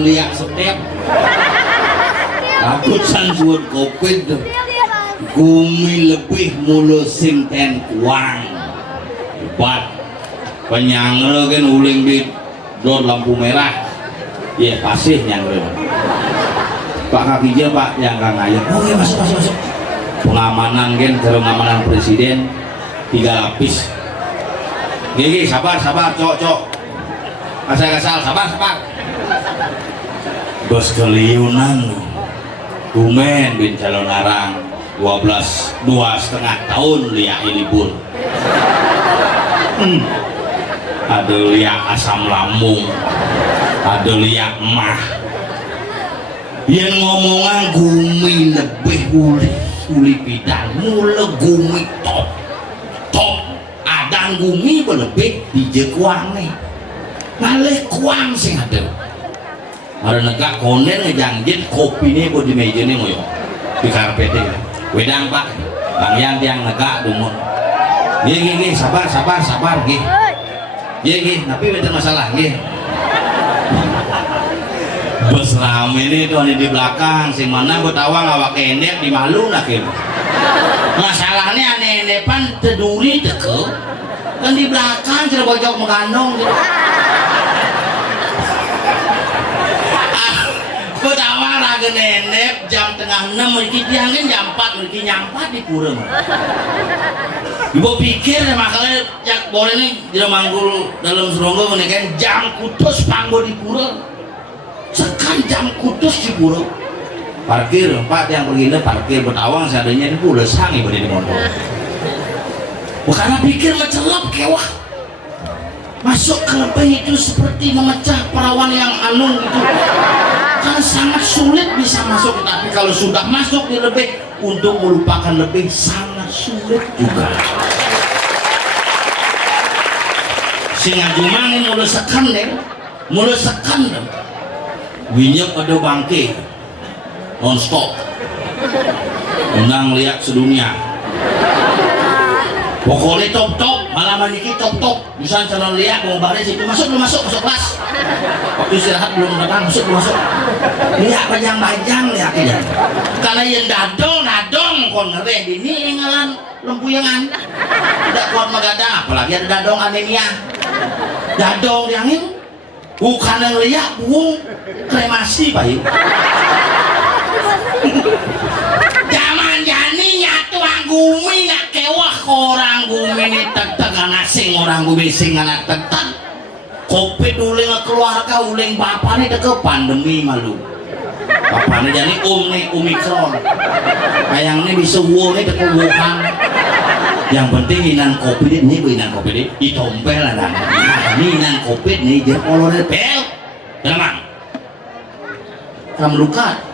lawan liak setiap takut sansuan covid gumi lebih mulu sing ten kuang buat penyangre kan uling di dot lampu merah ya pasih nyangre Pak Kakija Pak yang kang ayah oh ya masuk pengamanan kan pengamanan presiden 3 lapis gigi sabar cok kasal sabar bos keliunan Kumen bin calon arang 2,5 tahun liak libur ada liak asam lambung ada liak mah yang ngomongan gumi lebih uli bidang mula gumi top adang gumi berlebih di jekuang nih ngalih kuang sing ada negak konen ngejangjin kopi ini buat di meja ini ngoyo di karpet ini wedang Pak bang yang tiang negak dumur gini sabar gini tapi betul masalah gini bos rame ini tuh di belakang sing mana gue tawang awak endek di malu nak masalahnya aneh-anehan teduri teke kan di belakang cara bojok mengandung Pertama lagi nenek jam tengah 6 mereka diangin jam 4 mereka nyampat di pura ibu pikir makanya jak boleh nih di manggul dalam seronggo menekan jam kutus panggo di pura sekan jam kutus di pura parkir Pak yang begini parkir bertawang seadanya di pura sang ibu di motor karena pikir mencelap kewah masuk ke lebih itu seperti memecah perawan yang anung gitu kan sangat sulit bisa masuk tapi kalau sudah masuk di lebih untuk melupakan lebih sangat sulit juga sehingga cuma ini mulai sekan deh minyak ada bangke non stop menang lihat sedunia pokoknya top malam ini top bisa calon lihat mau baris itu masuk kelas waktu istirahat belum datang masuk lihat panjang lihat tidak karena yang dadong kon ngeri ini ngalan lempuyangan tidak kuat magadang apalagi ada dadong anemia dadong yang ini bukan yang lihat buung kremasi Pak zaman jani nyatu gumi nak kewah orang gumi ini tetap asing orang gumi sing anak tetap kopi uling keluarga uling bapak ini ke pandemi malu bapak ini jadi nih omikron kayak ini bisa ini ke Wuhan yang penting inan kopi ini itompel lah ini inan kopi ini jadi kolonel pel teman kamu luka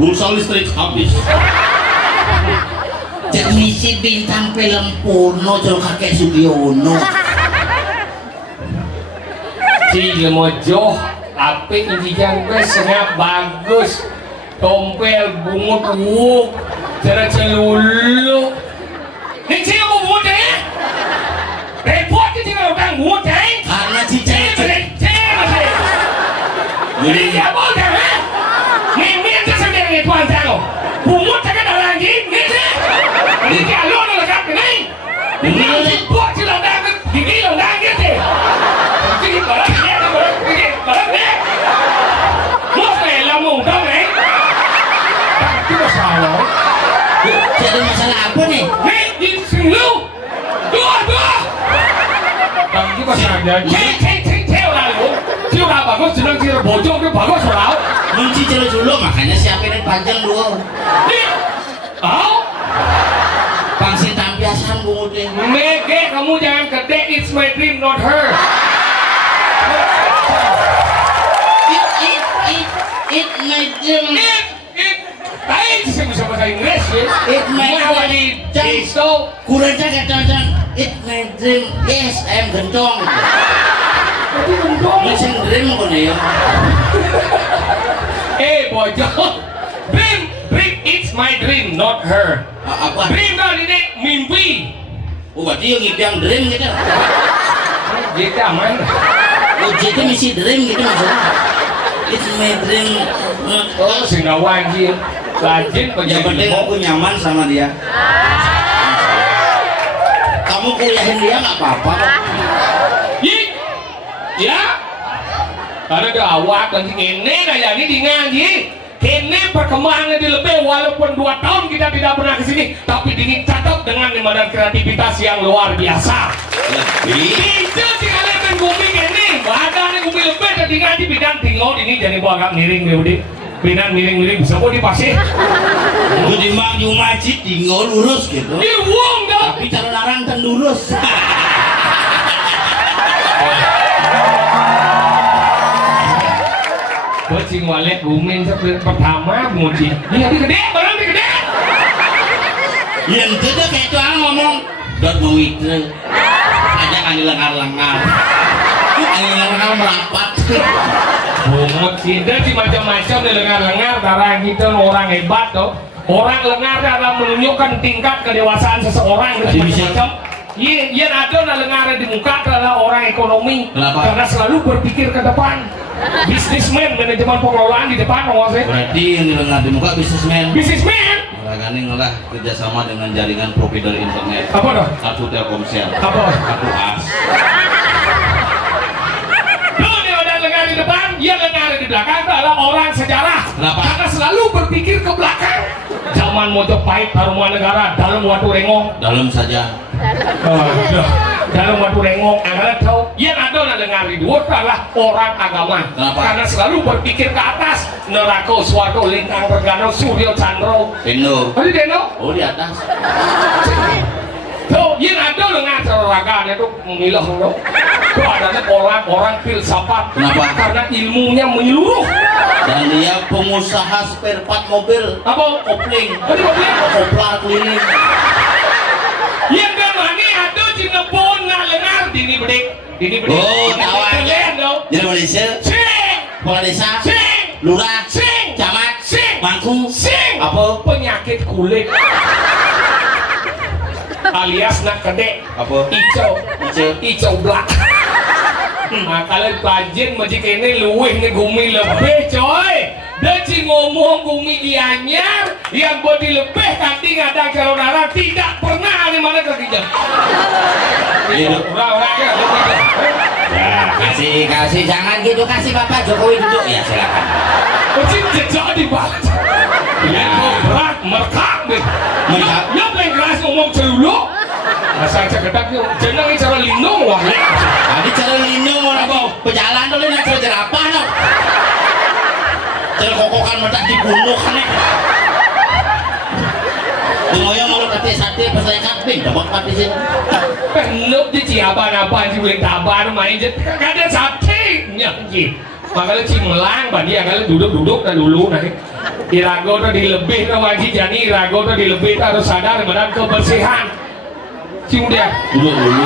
pulsa listrik habis. Teknisi bintang film porno jero kakek Sugiono. Si Lemojo apik njijang wis sengat bagus. Tompel bungut wuk cara celulu. Ning sing bungut ya? Repot ki tinggal utang bungut ya? Karena cicek. Jadi ya boleh ha? Mimin tu sampai dengan tuan tahu. Bungut tak ada lagi, ni. Ni kalau nak lekat ni. Ni buat silang dah, gigi lang dah gitu. Jadi barang ni, barang ni. Mus ni lamung tahu ni. Tak masalah. Jadi masalah apa ni? Ni di sini. Dua. Tak masalah. Cek lalu. Cek bagus, senang cek bocor tu bagus lah. Kunci celo dulu makanya siapin panjang dulu. Oh? Pangsi tampiasan bungutnya. Mege, kamu jangan gede. It's my dream, not her. It my dream. Baik, saya bisa bahasa Inggris ya. It my dream. So, kurang jaga jangan. It my dream. Yes, I am gentong. tapi gentong. Mesin dream pun ya. Bojong. Dream, it's my dream, not her. Apa? Dream kan ini mimpi. Oh, berarti yang ngimpi yang dream gitu. Kita aman. Oh, jadi misi dream gitu maksudnya. It's my dream. Oh, singgawan sih. Rajin Yang penting aku nyaman sama dia. Kamu kuliahin dia nggak apa-apa. Ya. Karena ada awak lagi ini kayak ini ngaji. Ini perkembangannya di lebih walaupun 2 tahun kita tidak pernah ke sini, tapi ini cocok dengan iman kreativitas yang luar biasa. Bisa sih kalian bumi ini, badannya bumi lebih jadi ngaji bidang tinggal ini jadi bawa agak miring ya udah. Binan miring-miring bisa kok dipasih. Lu di mang di masjid tinggal lurus gitu. Di uang dah. Tapi cara larang kan lurus. Kucing walek gumin pertama muji. Ini gede, barang gede. Yang itu kayak itu ngomong dot mau itu aja kan lengar-lengar merapat. Bungut sih, di macam-macam di lengar-lengar darah kita orang hebat tuh. Orang lengar adalah menunjukkan tingkat kedewasaan seseorang Jadi bisa macam. Iya, ada lengar di muka adalah orang ekonomi. Kenapa? Karena selalu berpikir ke depan. Bisnismen, manajemen pengelolaan di depan, maksudnya. Berarti yang dilengar di muka bisnismen. Bisnismen. Meragani ngolah kerjasama dengan jaringan provider internet. Apa dong? Satu Telkomsel. Apa? Satu AS. Dia ada lengar di depan, dia lengar di belakang adalah orang sejarah. Kenapa? Karena selalu berpikir ke belakang. Zaman Mojopahit, Taruman Negara, dalam Watu Rengong. Dalam saja. Dalam Watu Rengong, anda tahu, yang ada lengar di dua adalah orang agama. Kenapa? Karena selalu berpikir ke atas. Neraka, Swarga, Lintang, Regano, Suryo, Chandra. Deno. Tadi Deno? Oh di atas. Tuh, yang ada lengan olahraga itu memilah lo. Itu adalah orang-orang filsafat. Kenapa? Karena ilmunya menyeluruh. Dan dia pengusaha spare part mobil. Apa? Kopling. Tadi mobil? Koplar keliling. Yang gamani ada di nebon na lengar dini bedik. Dini bedik. Oh, tahu aja. Jadi Malaysia. Sing. Kepala desa. Sing. Lurah. Sing. Camat. Sing. Mangku. Sing. Apa? Penyakit kulit. Alias nak kedek. Apa? Ijo. Ijo blak. Nah, kalau pajin macam ini luwih ni gumi lebih coy. Dia ngomong gumi dianyar yang bodi lebih kanti ngadang calon arah tidak pernah ada mana kerja. Orang-orang ya. Ya, kasih jangan gitu, kasih Bapak Jokowi duduk ya silakan. Macam jejak di balik. Ya, berat merkak deh. Merkak? Ya, paling keras ngomong celuluk. Asal ceketak yuk, jenang ini cara lindung wah. Tadi cara lindung orang kau pejalan dulu nak cara jerapah no. Cara kokokan mata dibunuh kan nih. Dumoyong malu kati sate pasal kaping, tabak pati sini. Penuh di ciaban apa sih boleh tabar main jet kada sate nyanyi. Makanya cimelang badi akal duduk dah dulu nanti. Irago tu dilebih tu wajib jadi irago tu dilebih tu harus sadar badan kebersihan. Cium dia. Duduk dulu.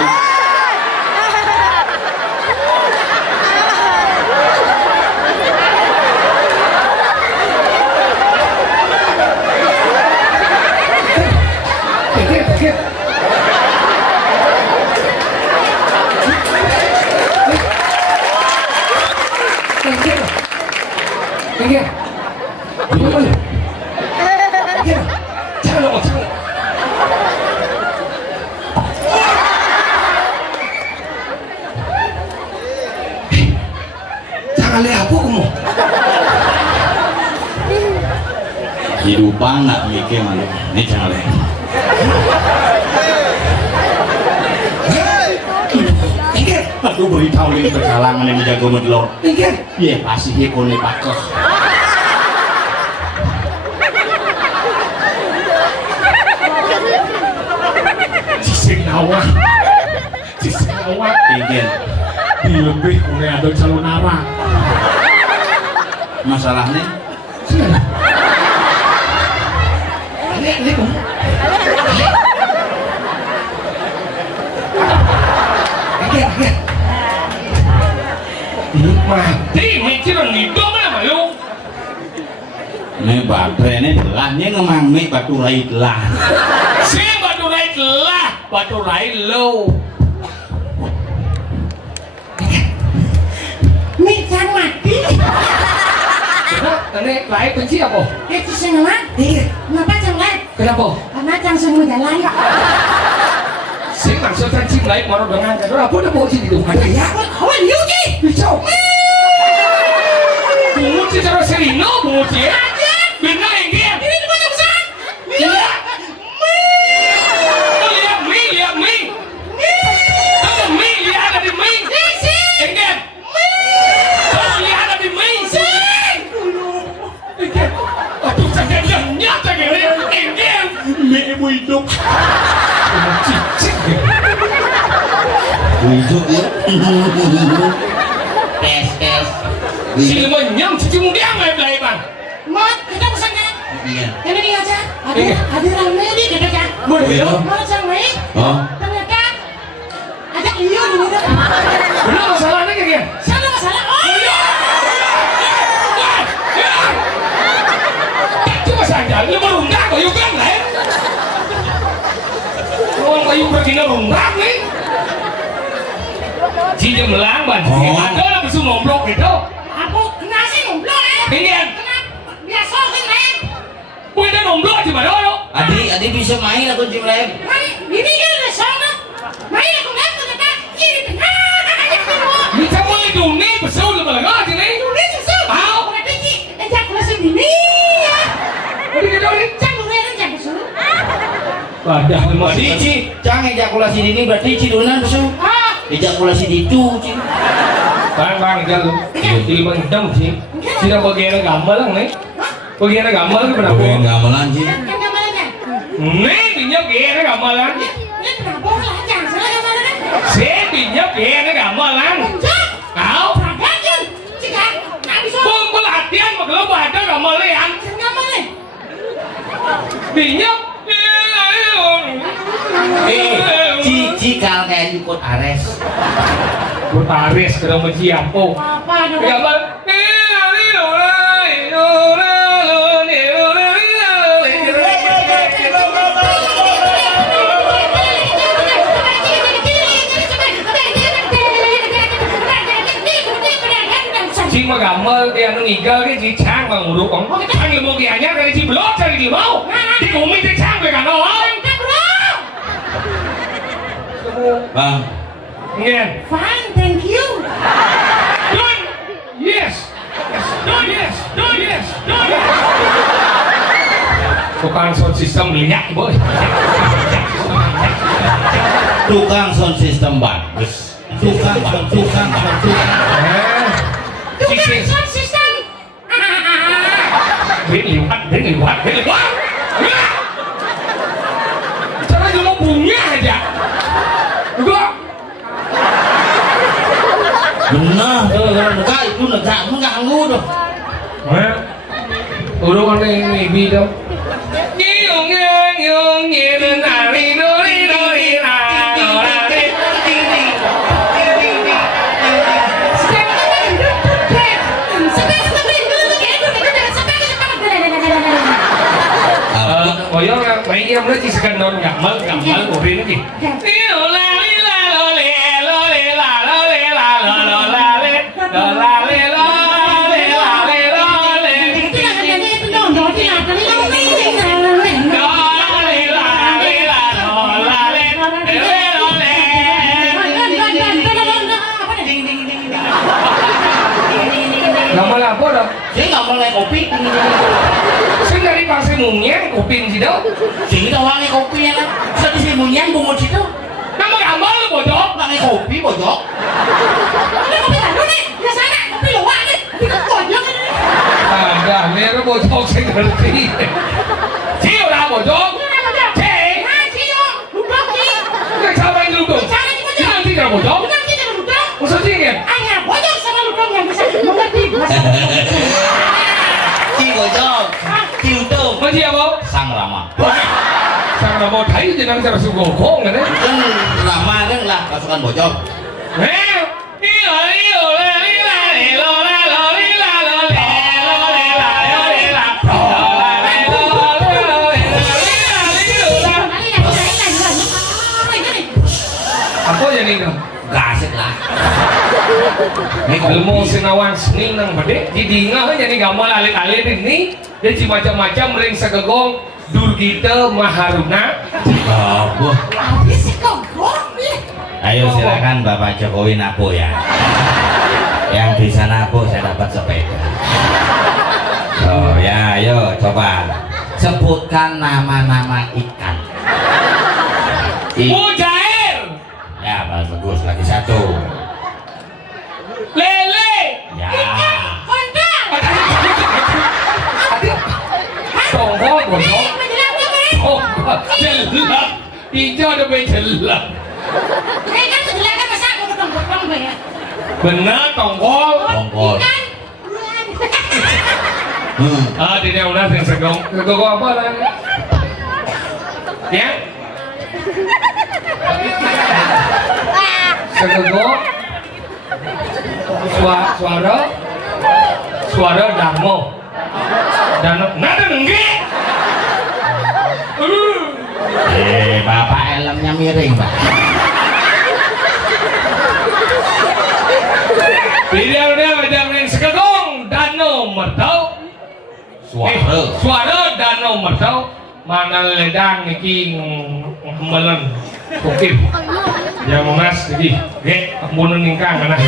Jangan lihat apa kamu. Hidupan nak mikir malu. Ini jangan lihat. Aku beritahu ini berkalangan yang menjaga medlor. Iya pasti dia kone pakoh. Singawang. Ingin. Lebih kone ada calon arah. Masalahnya. Lihat. Mati mikir ngido mana malu. Ini baterai ini telahnya ngemang mie batu rai telah. Si batu rai telah, batu rai low. Mie jangan mati. Ini lain kunci apa? Itu sengawan. Iya. Kenapa jangan? Kenapa? Karena jangan semua jalan. Sing maksudnya cing lain mau dengan kan? Apa dah bawa sini tu? Ada ya? Kawan Yuki. Bicau. Bungut si cara serino, bungut si. Benar enggak? Ini di mana besar? Iya. Lihat mie. Ada mie, lihat ada di mie. Enggak. Lihat ada di mie. Enggak. Aduh, cakapnya nyata gini. Enggak. Mie ibu hidup. Cicik. Hidup ya. Tes. Si menyam cicing dia nggak belai bang. Mat, kita pesannya. Iya. Ini dia aja. Iya. Ada rame di kita aja. Boleh. Mat sama ini. Oh. Ternyata ada iyo di mana? Benar masalahnya kayak gini. Sana masalah. Oh iya. Cuma saja, ini merundak kok juga kan? Orang kayu pergi ngerundak nih. Jadi melang ban, ada lah besu ngomblok gitu. Apa? Kena sih ngomblok ya? Ini Biasa kan lain. udah ngomblok di mana lo? Adi bisa main atau Cimlem? Ini kan ada sana. Main aku lihat ternyata ini benar. Bisa mulai dunia besu lu malah nggak sini? Ini susah. Tahu? Berarti sih ejakulasi dini ya. Udah gitu nih. Jangan lupa jangan besul. Wadah, Berarti Ci, jangan ejakulasi dini berarti Ci donan besu. Ejakulasi itu Ci. Bang, jalan. Ilmu hitam sih. Tidak bagian gambar lah nih. Bagian gambar itu berapa? Oke, gamelan Ci. Yang gambarannya. Nih, pinjam bagian gambaran. Ini berapa lah jangan salah gambarannya. Saya pinjam bagian gambaran. Enggak. Kau? Perhatian. Jika nggak bisa. Bung pelatihan kalau ada gambaran. Yang gambarannya. Pinjam. Ci kalau kayak ikut Ares. Putaris kena menjiapo. Apa ada? Gambar. Chính mà cảm ơn cái anh nghỉ cơ cái gì trang bằng một đồ còn anh là một cái nhá cái gì blog cho gì mau thì cũng mình thấy trang về cả nó Bang, nghe Fine, thank you. Done. Yes. Done. Yes. Done. Yes. Done. Bukan sound system lihat boy. tukang sound system bagus. Tukang. Tukang sound system. Biết liwat. Cara dia mau punya aja. Enggak. Benar, enggak itu enggak mengganggu tuh. Udah kan ini bi đâu. Nyung nari nori la. Koyo mấy em nó chỉ cần non gammal của riêng gì. Gammal apa dah? Dia nggak boleh kopi. Saya dari pasir munyang kopi sih dah. Sini wangi kopinya lah. Saya di munyang bungut situ. Nama gambar lu bojok. Wangi kopi bojok. Ini kopi baru nih. Di sana kopi luar nih. Kopi kebojok ini. Ada, mereka bojok saya ngerti. Cium lah bojok. Cek. Duduk nih. Nggak siapa yang duduk? Jangan tidak bojok. Maksudnya ya? Hanya bojok sama ludung yang bisa mengerti bahasa. Ci bojok. Ci untung. Masih apa? Sang lama. Sang là một thấy thì năng ra sự gỗ khô người đấy. Kan lama kan lah pasukan bojok. Apa jadi dong? Gasik lah. Ilmu sinawan sening nang bade di dinga kan jadi gamal alit-alit ini dia ci macam-macam ring sagegong Durgita Maharuna. Oh, Habis sih kok nih. ayo silakan Bapak Jokowi napo ya. Yang bisa napo saya dapat sepeda. Oh ya, ayo coba sebutkan nama-nama ikan. Mujair, Ya, bagus lagi satu. lele, Ya. Kondang. tongkol, bojok, Menjelaskan nih. jelas, hijau ada jelas. Saya kan menjelaskan masa aku potong-potong ya. Benar tongkol, Tongkol. Ikan Tidak udah yang segong apa lah ya segong suara damo nada nenggih Bapak helmnya miring, Pak. Tidak udah macam yang segong dano mertau suara dano mertau mana ledang iki ngembelen kokip yang mas iki kemudian ningkang anak